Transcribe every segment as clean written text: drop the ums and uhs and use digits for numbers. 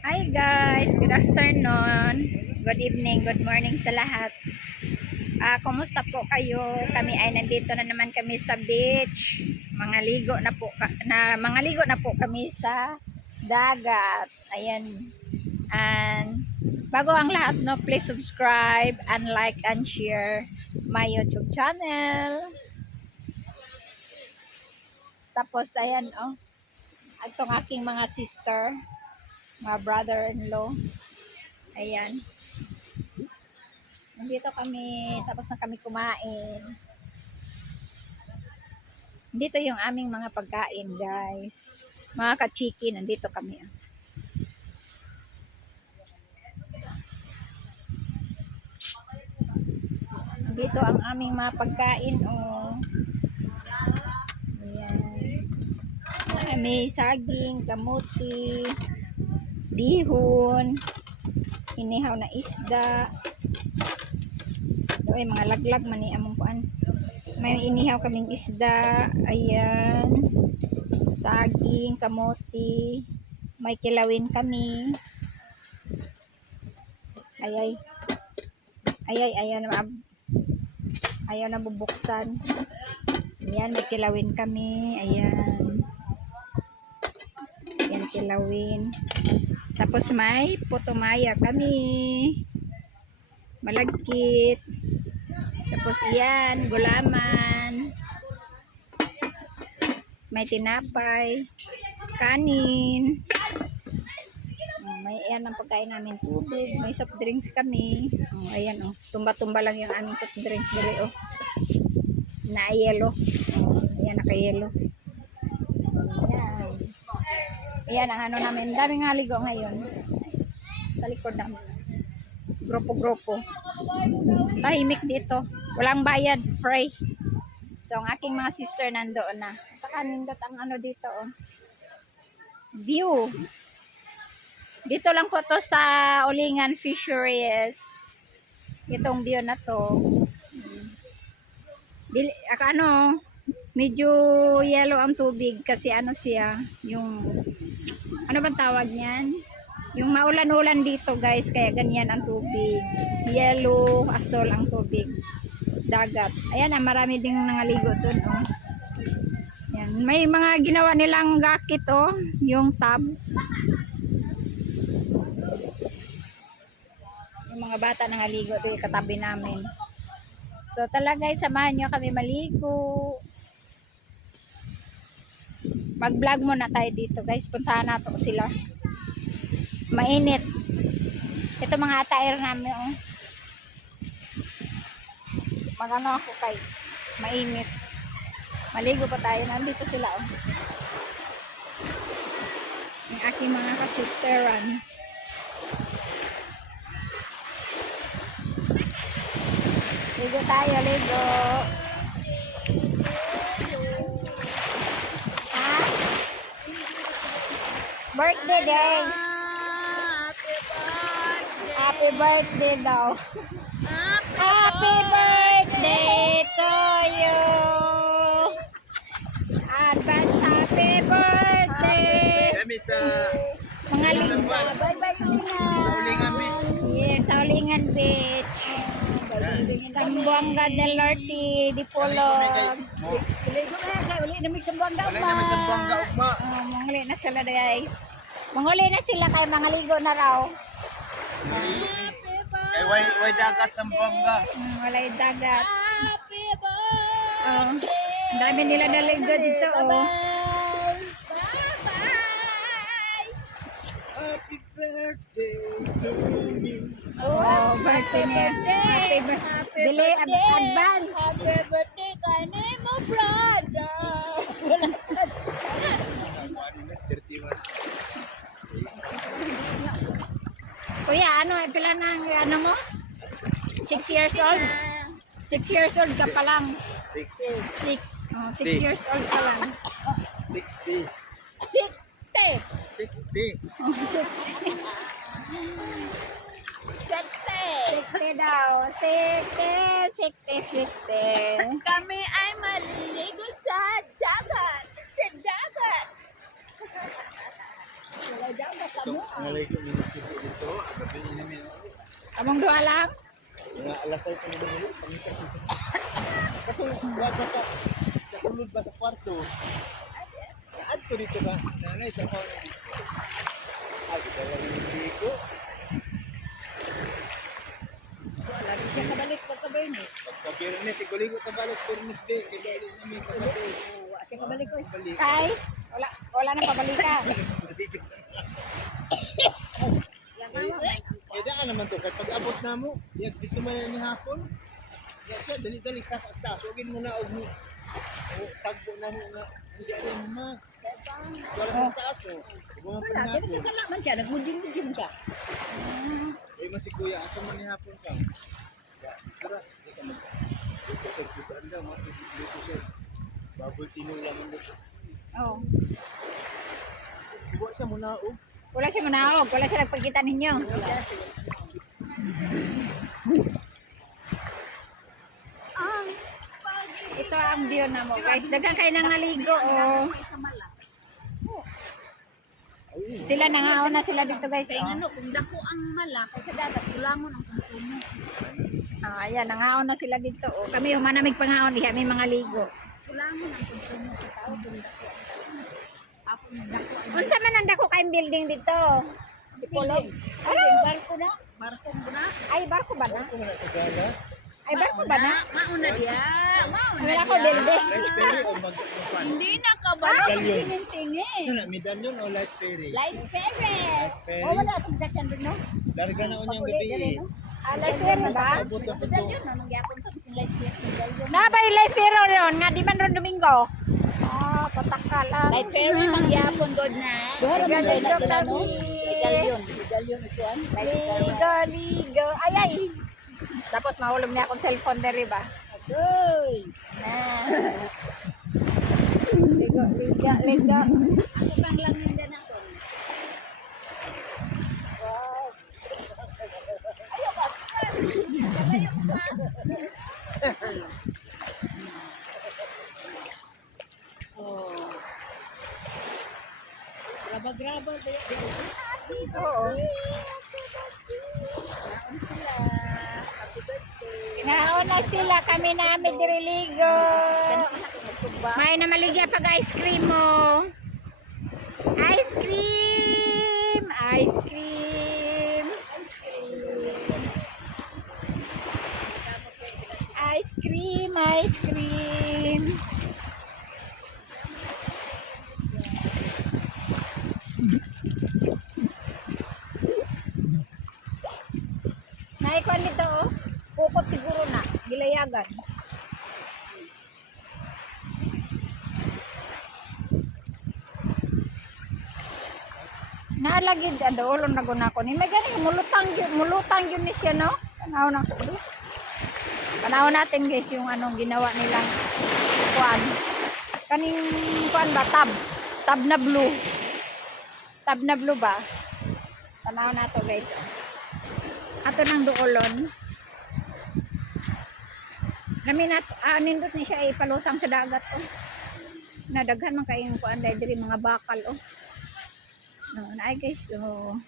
Hi guys, good afternoon, good evening, good morning sa lahat. Kumusta po kayo? Kami ay nandito na naman kami sa beach. Mga ligo na po kami sa dagat. Ayan. And bago ang lahat, no, please subscribe and like and share my YouTube channel. Tapos ayan, oh, itong aking mga sister, mga brother-in-law. Ayan. Nandito kami, tapos na kami kumain. Dito yung aming mga pagkain, guys. Mga ka-chiki, nandito kami. Dito ang aming mga pagkain, oh. Ayan. May saging, kamuti, bihon, inihaw na isda. Ito ay mga laglag man ni among kuan. May inihaw kaming isda, ayan, saging, kamote, may kilawin kami, ayaw na bubuksan, ayan, may kilawin kami, ayan, kilawin, tapos may putumaya kami, malagkit, tapos iyan, gulaman, may tinapay, kanin, may ayan ang pagkain namin, tubig, may soft drinks kami. Oh, ayan, oh, tumba-tumba lang yung aming soft drinks dali, oh, na yellow. Oh, ayan, naka-yellow. Ayan. Ayan ang ano namin, daming haligo ngayon sa likod namin, grupo-grupo, tahimik dito, walang bayad, free. So ang aking mga sister nandoon na. Saka nindot ang ano dito, oh, view. Dito lang po to sa Ulingan Fisheries. Itong view na to. Medyo yellow ang tubig kasi ano siya, yung ano bang tawag niyan? Yung maulan-ulan dito, guys, kaya ganyan ang tubig. Yellow, asol ang tubig. Dagat. Ayan, marami ding nangaligo doon, oh. Yan. May mga ginawa nilang gakit, oh, yung tub. Yung mga bata nangaligo doon katabi namin. So talaga, samahan nyo kami maligo. Mag-vlog muna tayo dito, guys. Puntahan nato sila. Mainit. Ito mga attire namin, oh. Magano ako kay mainit. Maligo pa tayo. Nandito sila, oh. Yung aking mga ka-sisterans. Ligo tayo, ligo. Ha? Birthday day. Happy birthday daw. Happy birthday to you. Advance happy birthday. Kami sa Mga linggo. Bye-bye Ulingan Beach. Yes, sa Ulingan Beach. Sambuanga del Norte, Dipolog. Uli na may Sambuanga Wala naman sa Buanga Ugma. Manguli na sila, guys. Manguli na sila kay mga ligo na raw. Kay way dagat sa Buanga. Walay dagat. Ang dami nila naligo dito, oh. Happy birthday to me. Oh, birthday niya. Happy birthday. Dili, advance. Happy birthday kani mo, brother. Kuya, pila nang ano mo? 6 years old? 6 years old ka pa lang. 6. 6. Oh, 6 years old ka lang. 60. 60. 60. Oh, 60. 60 daw. 60. Kami ay maligo sa dagat. Sa dagat. So, ngalay ko minutes dito. Agabi namin. Among duha lang. Mga alas 6 na naman. Pamitas dito. Wasa ka. Kasunod ba sa kwarto? Adto dito ba? Nanay, sa kwarto dito. Ay, dala yung dito. Wala rin siya kabalik pagka-Bernis. Pagka-Bernis, ikuligo ta balik Bernis be. Kaya namin kagabi. Wala siya kabalik ko. Balik. Kay, wala na pabalikan. Eh, daan naman to. Kaya pag-abot na mo, yan, dito man ni hapon. Yan siya, dali-dali sa taas. Huwagin mo na og mo. O, tagpo na mo nga. Hindi rin mo. Wala sa taas, no? Huwag mo Wala, pa ganito hapon. sa laman siya. Nagmujin-mujin siya. Uy, mas si kuya, asa man ni hapon ka? Ya, tara. Dito mo. Dito sa dito. Anda, mga dito sa bubble tea mo lang dito. Oh. Iwa siya muna, oh. Wala siya manaog, wala siya nagpagkita ninyo. Ito ang view na mo, guys. Daghang kayo nang naligo, oh. Ay, Sila nangaon na sila dito, guys. Kaya Oh. ano, kung dako ang mala, kasi dagat, kulangon ang konsumo. Ayan, nangaon na sila dito. Oh. Kami humanamig pangaon, diha may mga ligo. Kulangon ang konsumo sa tao, kung dako. Ako dako ang Unsa man ang dako kayong building dito? Dipolog? Ay, barko na. Barko mo na. Ay, barko ba na? ako na sa gala. Ay, barko ba na? Mauna dia. Mauna Wala dia. ko building. Light ferry o mag-fan? Hindi na ka ba? Medallion. Tingin-tingin. Ano na, medallion o light ferry? Light ferry. Light ferry. Oh, wala itong second doon, no? Larga na unyang Uli, gabi dali, eh. no? Life Fair ba? Abot na po to. Medallion, no? Nagyapon to. Kasi light ferry. Medallion. Nabay Life Fair ron, nga di man ron Domingo. Ah, patakal lang. Light ferry, nagyapon doon na. Doon, Sige, ligo na sila, no? kami. Medallion. Medallion ito, ano? Ligo, ligo. Ay, ay. Tapos mahulog niya akong cellphone dere ba? Agoy. Na. Ligo, ligo, ligo. Ako pang lang yun din ako. Graba-graba ba yan? Oo. Naon na sila, kami namin diriligo. May na maligya pag ice cream mo. Ice cream! Ice cream! Ice cream! Ice cream! Naikuan dito oh. Pukot siguro na. Gilayagan. Naalagid adolon na guna ko ni may gani mulutang yun ni siya no. Tanaw na ko. Tanaw natin guys yung anong ginawa nilang kuan. Kaning kuan ba tab na blue. Tab na blue ba? Tanaw na to guys. Ato nang duolon. Kami na nindot ni siya ipalutang sa dagat oh. Nadaghan man kayong kuan diri mga bakal oh. No, ay guys, oh.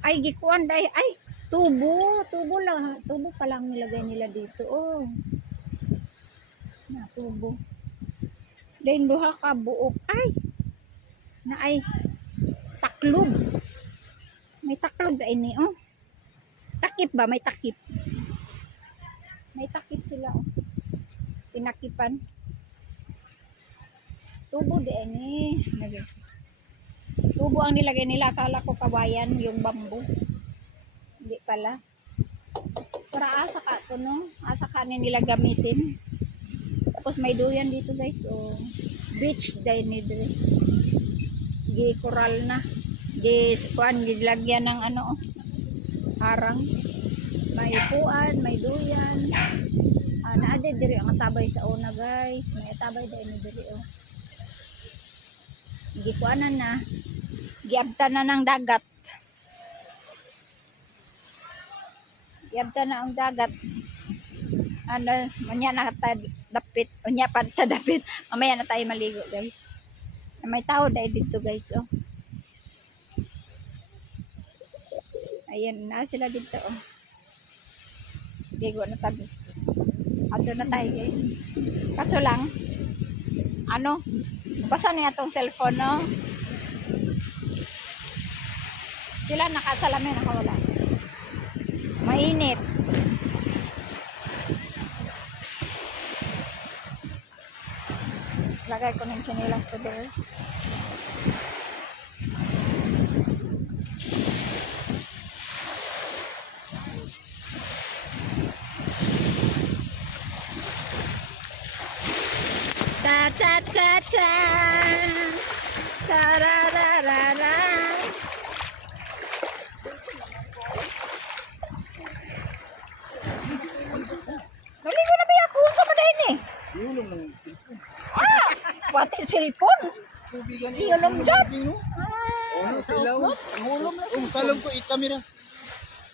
Ay gikuan dai, ay tubo lang, tubo pa lang nilagay nila dito, oh. Na tubo. Then duha ka buok, ay. Na ay taklob. May taklob dai ni, oh. Takip ba? May takip. May takip sila, oh. Tinakipan. Tubo dai ni, guys. Tubo ang nilagay nila. Akala ko kawayan yung bamboo. Hindi pala. Para asa ka to no? Asa ka nila gamitin. Tapos may duyan dito guys. O beach day ni dire. Gi coral na. Gi kuan gilagyan ng ano harang. May puan, may duyan. Naade dire ang tabay sa una guys. May tabay day ni dire oh. Gikuanan na. Giabta na ng dagat. Giabta na ang dagat. Ano, manya na dapit. Unya pa sa dapit. Mamaya na tayo maligo, guys. May tao dahil dito, guys, oh. Ayan na sila dito. Oh. Digo na tabi. Ando na tayo guys. Kaso lang, ano, basa niya tong cellphone, no? Sila nakasalamin, nakawala. Mainit. Lagay ko ng chinelas to there. Ta ta ta ta. Tarararara. Naligo na ba ako sa madahin eh? Iulong ng cellphone. Ah! Pati cellphone. Tubigan Iulong dyan. Oh, no, sa ilaw. Hulom na Oh, salam ko i-camera.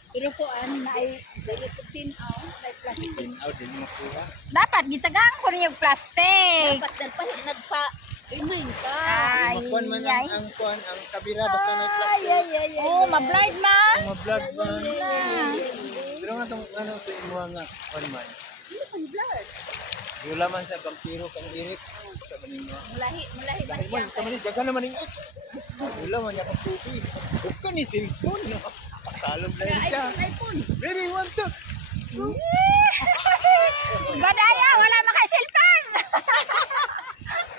Pero po, na ay dali ko tinaw, ay plastic. Aw, dili mo kuha. Dapat gitagaan ko niyo yung plastic. Dapat dalpahin, nagpa-remind ka. Ay, Magkuhan man ay. ang kuhan, ang kabira basta na Ay, plastic. ay, ay, ay. Oh, ma-blind man. Ang ma-vlog man. Na. Pero nga itong ano ito imuha nga, kuhan man. Hindi man blood. Wala man sa bangkiro kang irik. Sa maning mga. Mulahi Man, yan. sa maning, daga naman yung X. Wala man niya kang tubi. Bukan ni cellphone. Pasalom lang Ay, siya. iPhone. Ready, one, two. Badaya, wala maka-cellphone.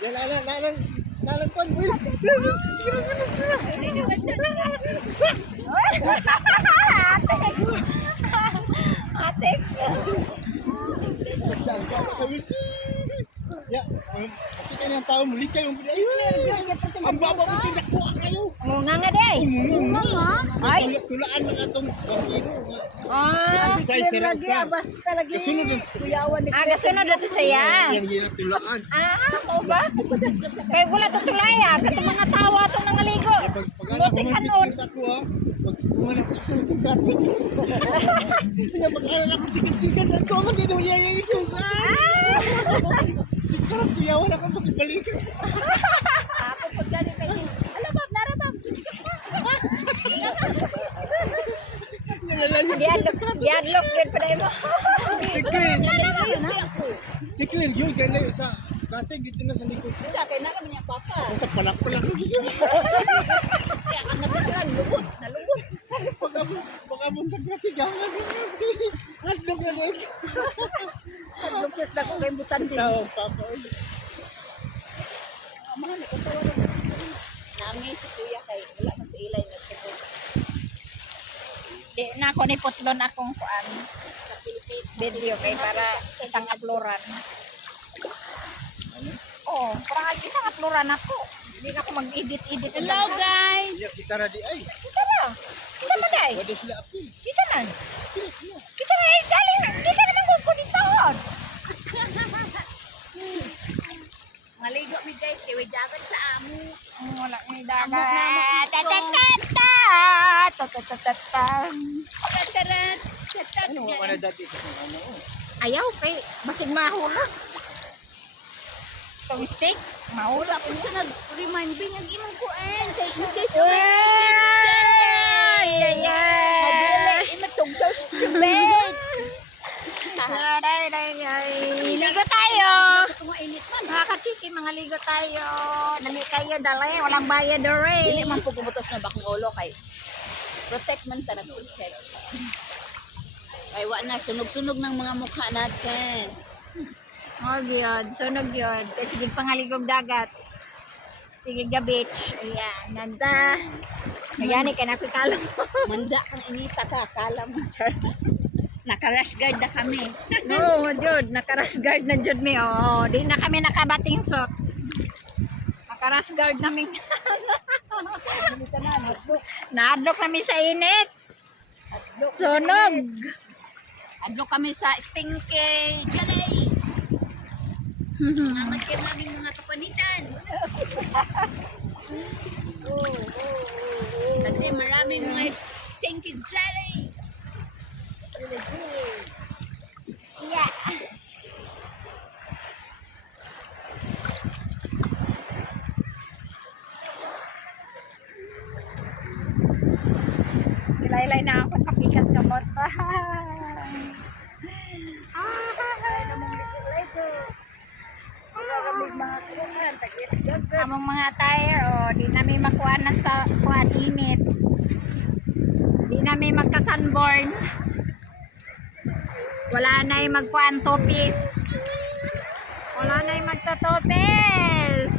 Yan, nalang kuhan, Wills. Ate. Ate. Sa Wills. Ya, makita niya ang tao, muli kayo. Ang baba mo, tinakbuha kayo. Ngunga nga day. Ay. Tulaan na itong bangkiro. Ah. Say, sira-sa. Basta lagi. Kasunod na Kuyawan ni Aga sunod na to siya. Yan ginatulaan. Ah, mo ba? Kaya wala to tulaya. Kato mga tawa to nangaligo. Pag anak Buti ko kanon. man sa ako ha, pag tumanap ko sa itong gato. Kaya pag-aral ako sikat-sikat na ito, ako dito yayay ko. Sikarap kuyawan ako pa sa balikan. Ako pag gani kayo. Alam ba, narabam. Diadlock yun pa mo. Si Clean. Ako. Si Clean yun, kaya sa dating dito na sa likod. Hindi, kaya na kami niya papa. Ang kapalak-palak ko dito. Kaya ka nabigan, lubot, nalubot. Pag-abot sa katigawas. Hotdog na rin. Lukses na ko kay butan din. Tawag papa. Mga may kutawa na namin si kuya kay wala man sa ilay na sa Di na ako ni putlon akong kuan. Philippines. Video kay para isang uploadan. Oh, para isang uploadan ako. Hindi na ako mag-edit-edit. Hello guys! Iya, kita na di ay. Kita na. Kisa man day. Wala sila apil. Kisa man. Kisa man ay galing. Di ka naman kung dito. Maligo mi guys kay dagat sa amo. Wala may Amo dagat. na Tatatata. Tatatata. Tatarat! Tatat! Ano mo mana dati ito ano? Ayaw kay basig mahulog. Itong steak, mahulog. Kung siya nag-remind me ang imong kuan kay in case Ay, of ay, ay. Mabili, imatog sa stupid! Ay, ay, ay. Ligo tayo. Kung mainit man. Mga kachiki, mga ligo tayo. Dali kayo, dali. Walang bayad rin. Dili man po kumutos na bakong ulo kay protect man ta nag-protect. Kay wa na sunog-sunog ng mga mukha natin. Oh, yun. Sunog yun. Kasi sige pangaligog dagat. Sige ga beach. Ayan. Nanda. Ayan, ka na kalo. Manda kang inita ka, akala mo, char. Naka-rush guard na kami. No, jud. Naka-rush guard na jud mi. Oh, di na kami nakabating suit. Naka-rush guard namin. Naadlok kami sa init. Sunog. Adlo kami sa stinky jelly. Angat kayo namin mga kapanitan. Kasi maraming mga stinky jelly. Yeah. Laylay na ako kapikas kamot. Among mga tire, di namin makuha na sa kuan init. Di namin magka-sunburn. Wala na yung magkuhan topis. Wala na yung magtotopis.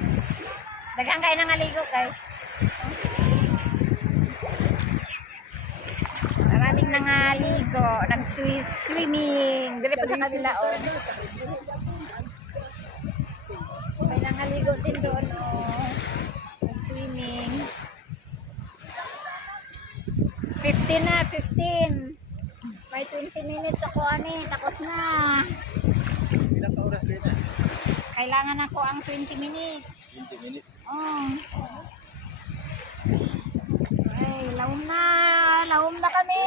Daghang kayo nang aligo, guys. Maraming nangaligo, nag-swimming. Dili pa sa kanila, oh. May nangaligo din doon, oh. Nag-swimming. 15 na, 15. May 20 minutes ako, ani. Tapos na. Ilang ka oras rin na? Kailangan ako ang 20 minutes. 20 minutes. Oh. Ay, laom na. Laom na kami.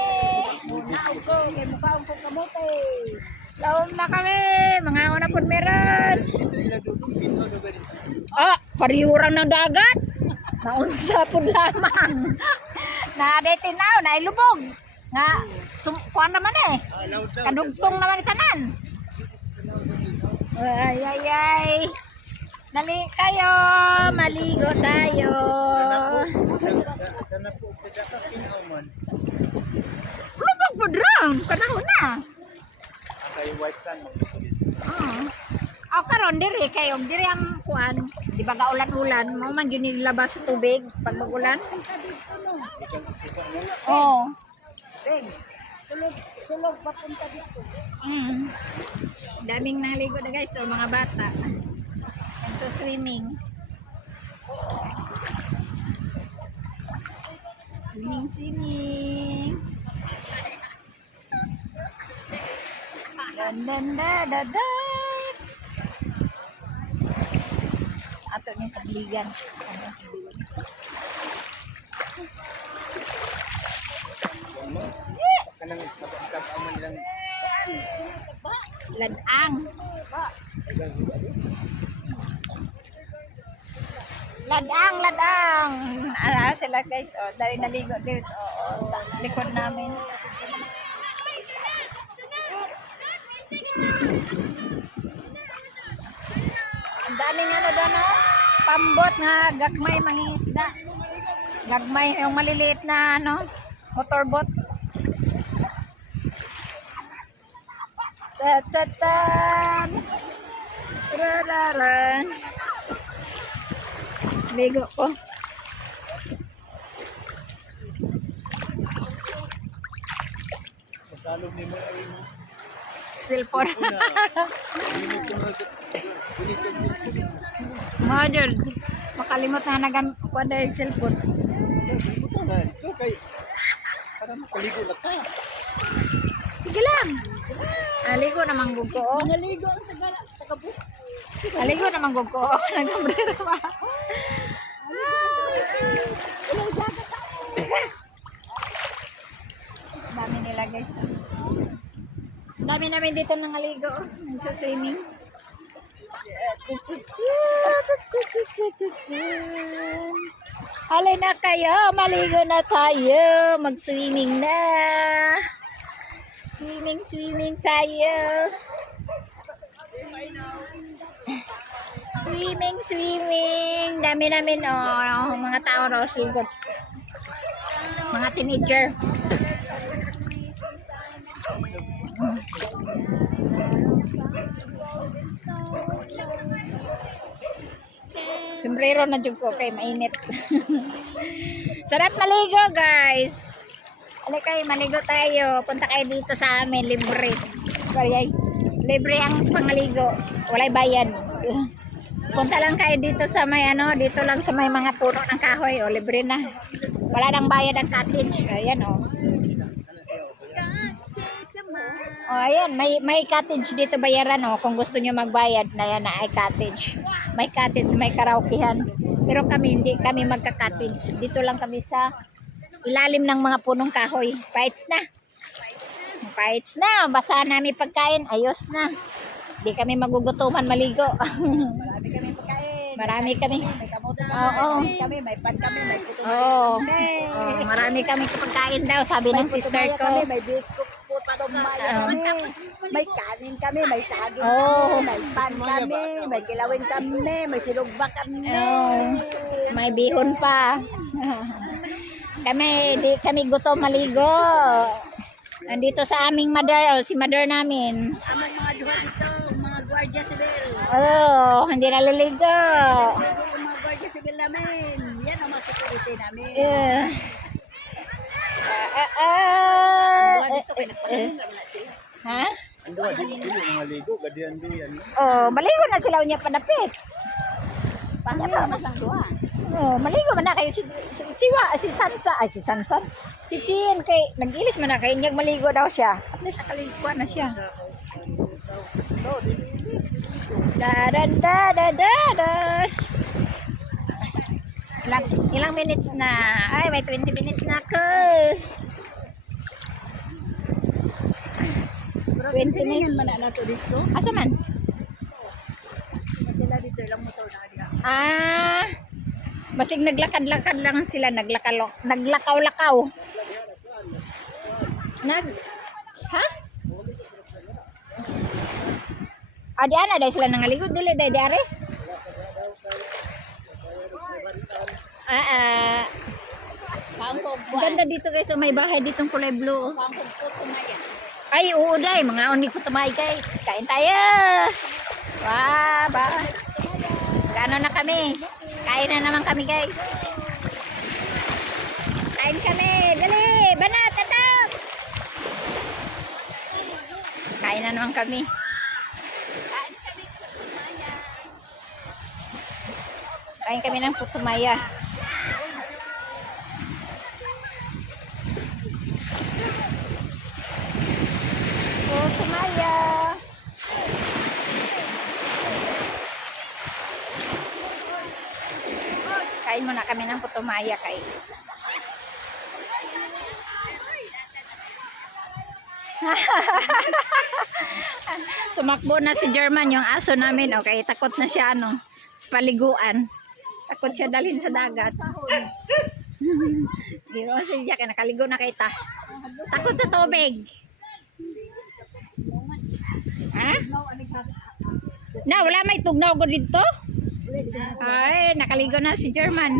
Naog ko. Kaya mukha ko kamote. Laom na kami. Mga una po meron. Ito ilang dudong pinaw na ba rin? Ah, pariyurang ng dagat. Naunsa po lamang. Na-detinaw, nailubog. Nga, kuha naman eh. Loud lang. Kadugtong naman itanan. Ay, ay, ay. Dali kayo. Maligo tayo. Sana po sa daka pinaw man. Lubog po drone. Kanahon na. Kay white sun mo. Ako karon diri kayo. Diri ang kuan. Di ba gaulan-ulan? Mo man gyud nilabas sa tubig pag mag-ulan. Oh. Sulog papunta dito. Daming naligo na guys, so mga bata. And so swimming. Swimming, swimming. Dan dan da da da. Ato ni sa biligan. Kanang kapag man lang Ladang. Ladang, ladang. Ala sila guys, oh, dahil naligo dito sa likod namin. Ang daming ano doon, oh. Pambot nga gagmay mangingisda. Gagmay yung maliliit na ano, motorbot. Tatatan. Rararan. Ligo ko. Salog ni mo ay Cellphone. united Modern. Makalimot na nagkuha dahil cellphone. Buto na dito kay para makaligo na ka. Sige lang. Aligo naman gugo. Naligo ang sagala sa kabu. Aligo naman gugo. Nagsombrero pa. Dami nila guys. Dami namin dito nangaligo. Nagsuswimming. Halay na kayo. Maligo na tayo. Mag-swimming na. Swimming, swimming tayo. Swimming, swimming. Dami namin, oh, mga tao raw sigot. Mga teenager. Sombrero na jud ko kay mainit. Sarap maligo, guys. Halika kayo, maligo tayo. Punta kayo dito sa amin, libre. Sorry, libre ang pangaligo. Walay bayad. Punta lang kayo dito sa may ano, dito lang sa may mga puno ng kahoy, libre na. Wala nang bayad ang cottage. Ayan, ayan, may cottage dito bayaran, kung gusto niyo magbayad, na yan na ay cottage. May cottage, may karaokehan. Pero kami, hindi kami magka-cottage. Dito lang kami sa ilalim ng mga punong kahoy. Fights na. Fights na. Basa namin pagkain. Ayos na. Hindi kami magugutuman maligo. Marami kami pagkain. Marami kami. May kamote Oo. kami, may pan kami, may puto Oo. kami. Oh, marami kami pagkain daw, sabi ng sister ko. May biko po patumaya kami. May kanin kami, may saging Oo. kami, may pan kami, may kilawin kami, may silugba kami. Oh, may bihon pa. Di kami gutom maligo. Nandito sa aming mother, si mother namin. Among mga duha dito, mga gwardiya sibil. Oh, hindi naliligo. Yung mga gwardiya sibil namin. Yan ang mga security namin. Dito kayo nagpakain naman na sila. Ha? Ando dili mga ligo gadian duyan. Oh, maligo na sila unya padapit. Pangya pa mas lang duha. Oh, maligo man na kay si Sansa, ay si Sansan. Si Chin kay nag-ilis man na kay nyag maligo daw siya. At least nakaliguan na siya. Da. Ilang minutes na? Ay, may 20 minutes na ako. 20 minutes. man na to dito. Asa man? Sila dito ilang motor na diha. Ah, basig naglakad-lakad lang sila, naglakaw-lakaw. Ha? Di ana dahil sila nangaligod, dili dahil diari. Pangkog Ang ganda dito guys, so may bahay ditong kulay blue. pangkog po tumaya. Ay, oo day, mga uni ko tumay guys. Kain tayo. Wow, ba. Gano na kami. Kain na naman kami guys. Kain kami. Dali, banat, tatak. Kain na naman kami. Kain kami ng putumaya. Putumaya. Kain muna kami ng putumaya kay. Tumakbo na si German yung aso namin. Okay, takot na siya ano, paliguan. Takot siya dalhin sa dagat. Gino si Jack, nakaligo na kita. Takot sa tubig. Ha? Na, wala may tugnaw ko dito. Ay, nakaligo na si German.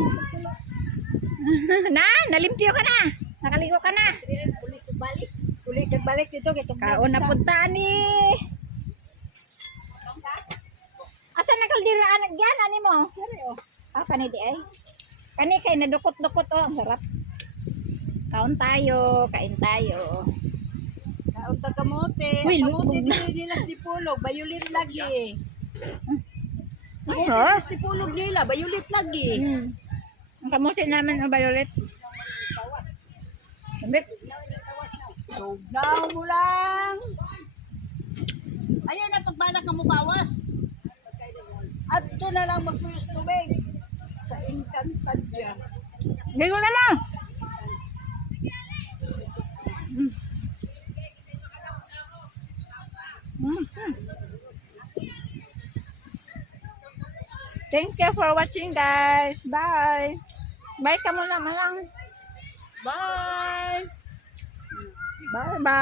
Na, nalimpyo ka na. Nakaligo ka na. Ulit balik dito kita. Kaon na punta ni. Asa nakaldiraan nagyan ani mo? Ah, kani di ay. Kani kay nadukot-dukot oh, ang sarap. Kaon tayo, kain tayo. Kaunta kamote. Uy, Kamote lubog na. nilas di pulog, bayulit lagi. Ay, Nilas di pulog nila, bayulit lagi. Ang kamote naman ang violet. Sambit. Tugnaw mo lang. Ayaw na pagbalak ng mukawas. At ito na lang magpuyos tubig. Sa Encantadja. Ligo na lang. Thank you for watching guys. Bye. Bye ka muna malang. Bye. Bye bye.